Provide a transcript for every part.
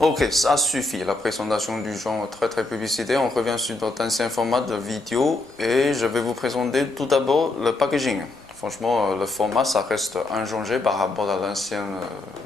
Ok, ça suffit. La présentation du genre très publicité. On revient sur notre ancien format de vidéo et je vais vous présenter tout d'abord le packaging. Franchement, le format, ça reste inchangé par rapport à l'ancien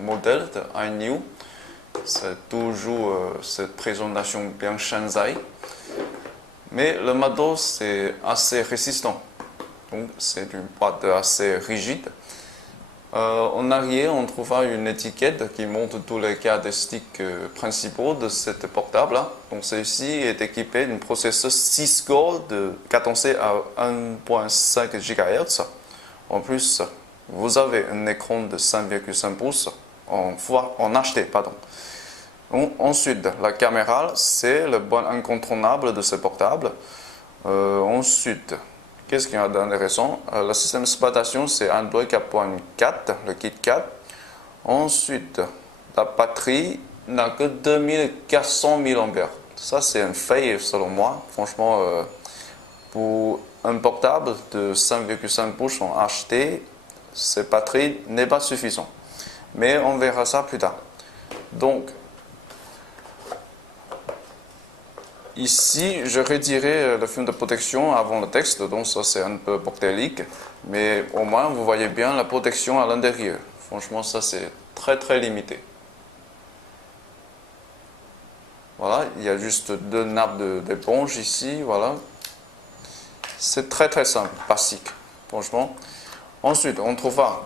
modèle de iNew. C'est toujours cette présentation bien Shenzai. Mais le matos, c'est assez résistant. Donc, c'est une boîte assez rigide. En arrière, on trouvera une étiquette qui montre tous les caractéristiques principaux de cette portable. Donc, celle-ci est équipée d'un processeur 6 core cadencé à 1.5 GHz. En plus, vous avez un écran de 5,5 pouces en HD. Donc, ensuite, la caméra, c'est le point incontournable de ce portable. Ensuite, qu'est-ce qu'il y a d'intéressant? Le système d'exploitation, c'est Android 4.4, le Kit 4. Ensuite, la batterie n'a que 2400 mAh. Ça, c'est un fail selon moi. Franchement, pour un portable de 5,5 pouces en HD, cette batterie n'est pas suffisante. Mais on verra ça plus tard. Donc, ici, je retirais le film de protection avant le texte, donc ça c'est un peu bordélique, mais au moins vous voyez bien la protection à l'intérieur. Franchement, ça c'est très limité. Voilà, il y a juste 2 nappes d'éponge ici, voilà. C'est très simple, basique, franchement. Ensuite, on trouvera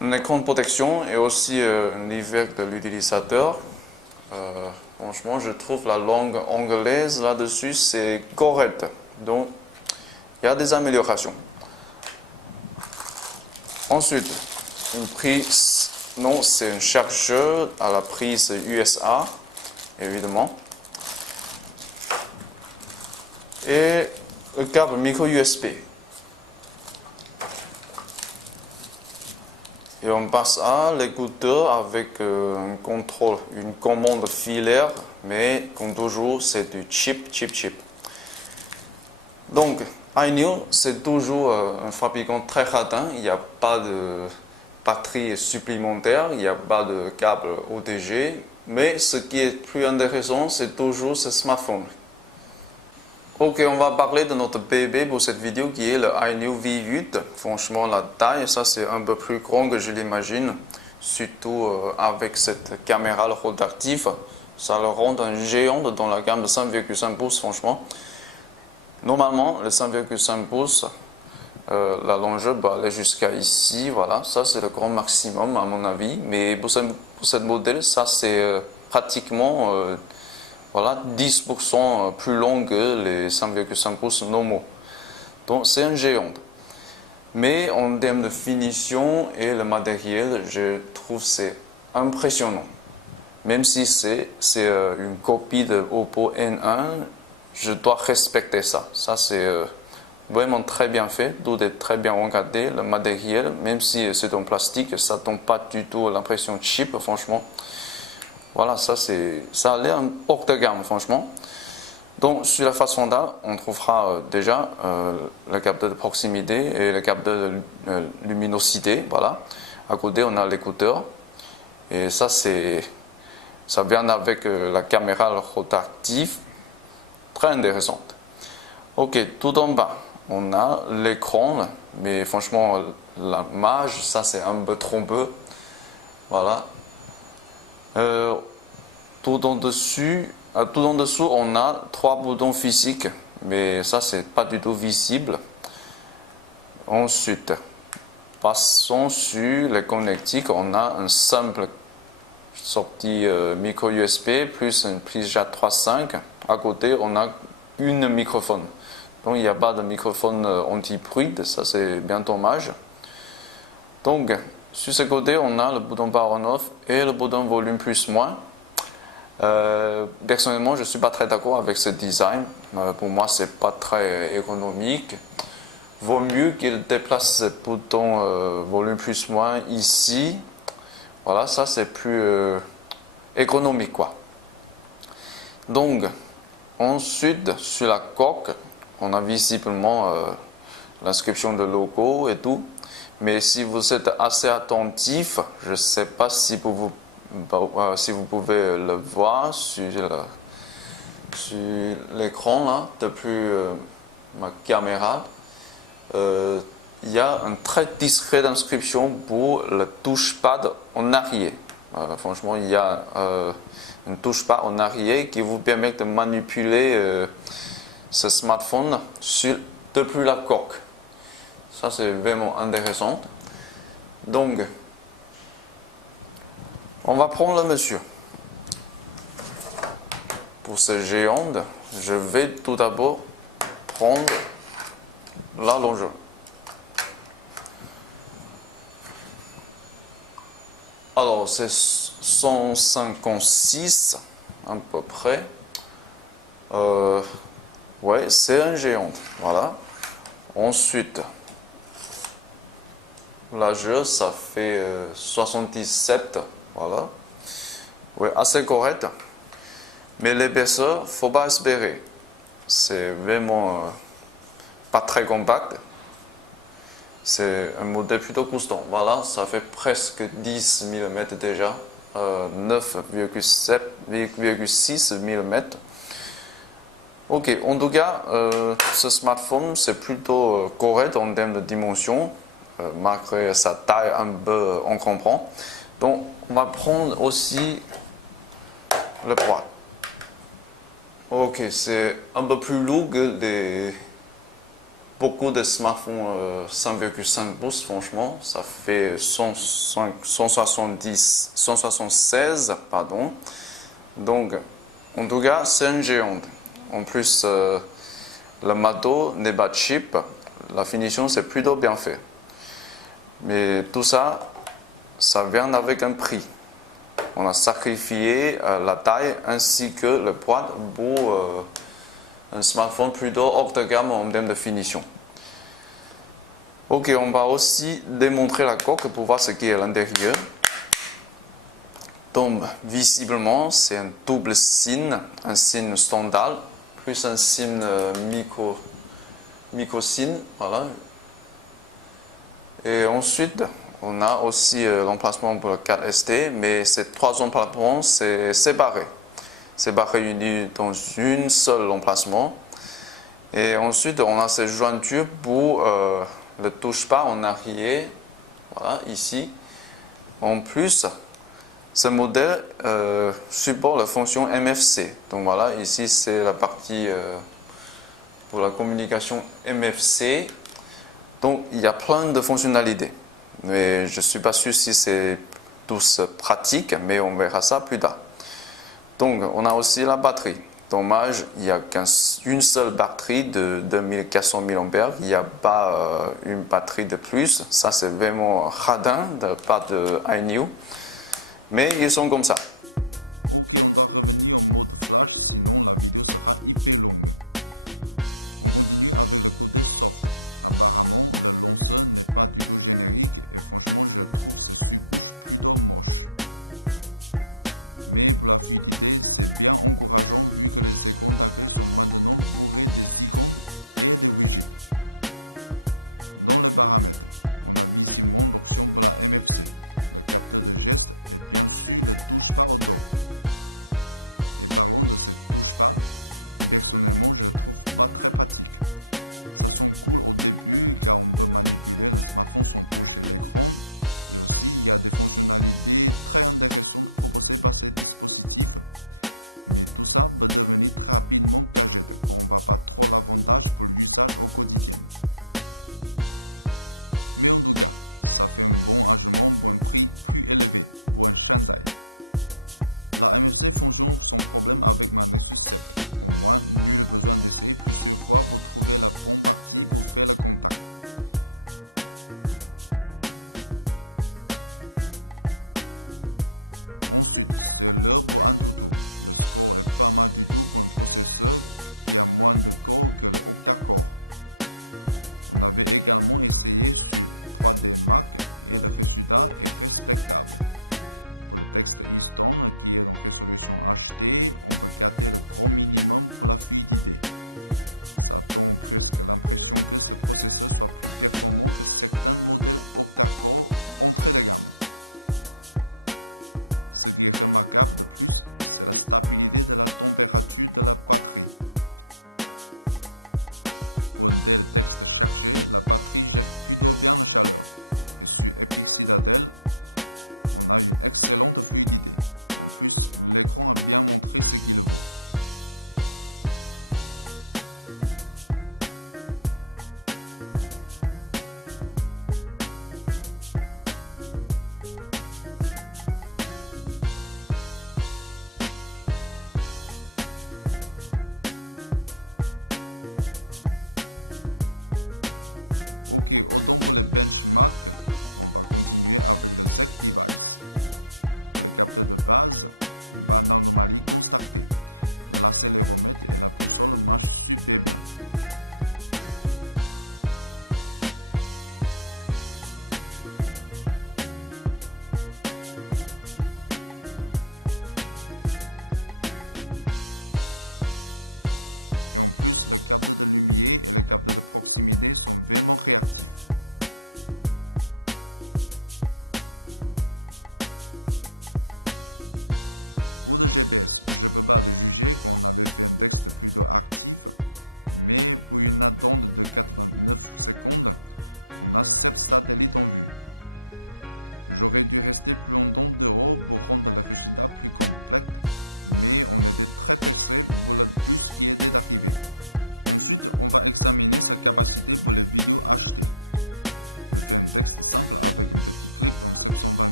un écran de protection et aussi un livret de l'utilisateur. Franchement, je trouve la langue anglaise là-dessus, c'est correct. Donc, il y a des améliorations. Ensuite, une prise, non, c'est un chargeur à la prise USA, évidemment. Et le câble micro USB. Et on passe à l'écouteur avec un contrôle, une commande filaire, mais comme toujours, c'est du chip. Donc, iNew, c'est toujours un fabricant très radin, il n'y a pas de batterie supplémentaire, il n'y a pas de câble OTG, mais ce qui est plus intéressant, c'est toujours ce smartphone. Ok, on va parler de notre bébé pour cette vidéo qui est le iNew V8. Franchement, la taille, ça c'est un peu plus grand que je l'imagine. Surtout avec cette caméra rotative. Ça le rend un géant dans la gamme de 5,5 pouces, franchement. Normalement, le 5,5 pouces, la longueur va aller jusqu'à ici. Voilà, ça c'est le grand maximum à mon avis. Mais pour cette modèle, ça c'est pratiquement... voilà, 10% plus long que les 5,5 pouces normaux. Donc c'est un géant. Mais en termes de finition et le matériel, je trouve c'est impressionnant. Même si c'est une copie de Oppo N1, je dois respecter ça. Ça c'est vraiment très bien fait, tout est très bien regardé. Le matériel, même si c'est en plastique, ça ne donne pas du tout l'impression cheap, franchement. Voilà, ça a l'air hors de gamme, franchement. Donc, sur la face frontale, on trouvera déjà le capteur de proximité et le capteur de luminosité. Voilà. À côté, on a l'écouteur. Et ça vient avec la caméra rotative. Très intéressante. Ok, tout en bas, on a l'écran. Mais franchement, la marge, ça c'est un peu trompeux. Voilà. Tout en dessous, on a 3 boutons physiques, mais ça c'est pas du tout visible. Ensuite, passons sur les connectiques. On a un simple sortie micro USB plus une prise jack 3.5. À côté, on a une microphone. Donc il n'y a pas de microphone anti-bruit, ça c'est bien dommage. Donc, sur ce côté, on a le bouton power on-off et le bouton volume plus-moins. Personnellement, je ne suis pas très d'accord avec ce design. Pour moi, ce n'est pas très économique. Vaut mieux qu'il déplace ce bouton volume plus-moins ici. Voilà, ça c'est plus économique, quoi. Donc, ensuite, sur la coque, on a visiblement l'inscription de logo et tout. Mais si vous êtes assez attentif, je ne sais pas si vous si vous pouvez le voir sur l'écran là, depuis ma caméra, il y a une très discrète inscription pour le touchpad en arrière. Franchement, il y a une touchpad en arrière qui vous permet de manipuler ce smartphone depuis la coque. Ça, c'est vraiment intéressant. Donc, on va prendre la mesure. Pour ce géant, je vais tout d'abord prendre la longueur. Alors, c'est 156 à peu près. Ouais, c'est un géant. Voilà. Ensuite, largeur, ça fait 77. Voilà. Ouais, assez correct. Mais l'épaisseur, faut pas espérer. C'est vraiment pas très compact. C'est un modèle plutôt costaud. Voilà, ça fait presque 10 mm déjà. 9,6 mm. Ok, en tout cas, ce smartphone, c'est plutôt correct en termes de dimension. Malgré sa taille un peu encombrante. Donc, on va prendre aussi le poids. Ok, c'est un peu plus lourd que beaucoup de smartphones 5,5 pouces, franchement. Ça fait 176, pardon. Donc, en tout cas, c'est un géant. En plus, le matos n'est pas cheap. La finition, c'est plutôt bien fait. Mais tout ça, ça vient avec un prix. On a sacrifié la taille ainsi que le poids pour un smartphone plutôt hors de gamme en termes de finition. Ok, on va aussi démontrer la coque pour voir ce qui est à l'intérieur. Donc, visiblement, c'est un double SIM, un SIM standard, plus un SIM micro SIM, voilà. Et ensuite, on a aussi l'emplacement pour le 4ST, mais ces trois emplacements, c'est séparé. C'est pas réuni dans un seul emplacement. Et ensuite, on a ces jointures pour le touchpad en arrière, voilà, ici. En plus, ce modèle supporte la fonction MFC. Donc voilà, ici, c'est la partie pour la communication MFC. Donc, il y a plein de fonctionnalités. Mais je ne suis pas sûr si c'est tous pratique, mais on verra ça plus tard. Donc, on a aussi la batterie. Dommage, il n'y a qu'une seule batterie de 2400 mAh. Il n'y a pas une batterie de plus. Ça, c'est vraiment radin de part de iNew. Mais ils sont comme ça.